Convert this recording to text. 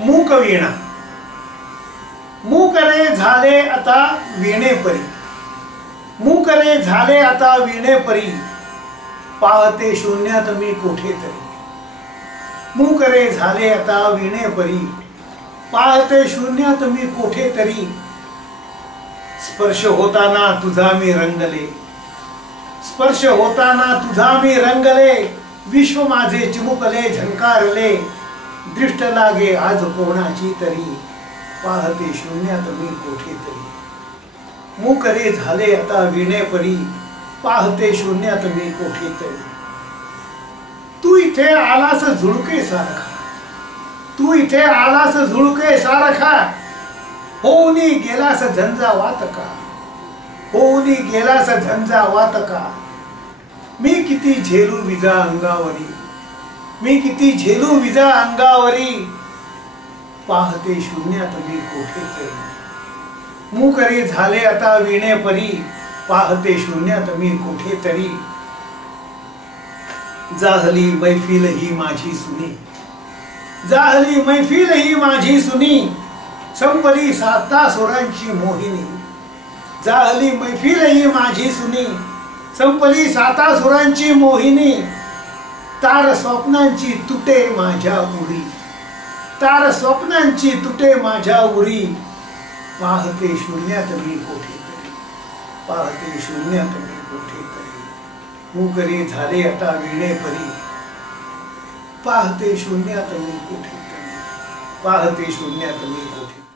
मूक वीणा मूक रे झाले आता वीणेपरी, मूक रे झाले आता वीणेपरी, पाहते शून्यात मी कोठेतरी. मूक रे झाले आता वीणेपरी, पाहते शून्यात मी कोठेतरी. स्पर्श होताना तुझा मी रंगले, स्पर्श होताना तुझा मी रंगले. विश्व माझे चिमुकले झंकारले, दृष्ट लागे आज कोणाची तरी, पाहते शून्यात मी कोठेतरी. मूक रे झाले आता वीणेपरी, पाहते शून्यात मी कोठेतरी. तू इथे आलास झुळके सारखा, तू इथे आलास झुळके सारखा, होऊनी गेलास झंझावात का, होऊनी गेलास झंझावात का. मी किती झेलू विजा अंगावरी, मी किती झेलू विजा अंगावरी, पाहते शून्यात मी कोठेतरी. मूक रे झाले आता वीणेपरी, पाहते शून्यात मी कोठेतरी. जाहली मैफिल ही माझी सुनी, जाहली मैफिल ही माझी सुनी, संपली साता सुरांची मोहिनी. जाहली मैफिल ही माझी सुनी, संपली साता सुरांची मोहिनी. तार स्वप्नांची तुटे माझ्या उरी, तार स्वप्नांची तुटे माझ्या उरी, पाहते शून्यात मी कोठेतरी, पाहते शून्यात मी कोठेतरी. मूक रे झाले आता वीणेपरी, पाहते शून्यात मी कोठेतरी, पाहते शून्यात मी कोठेतरी.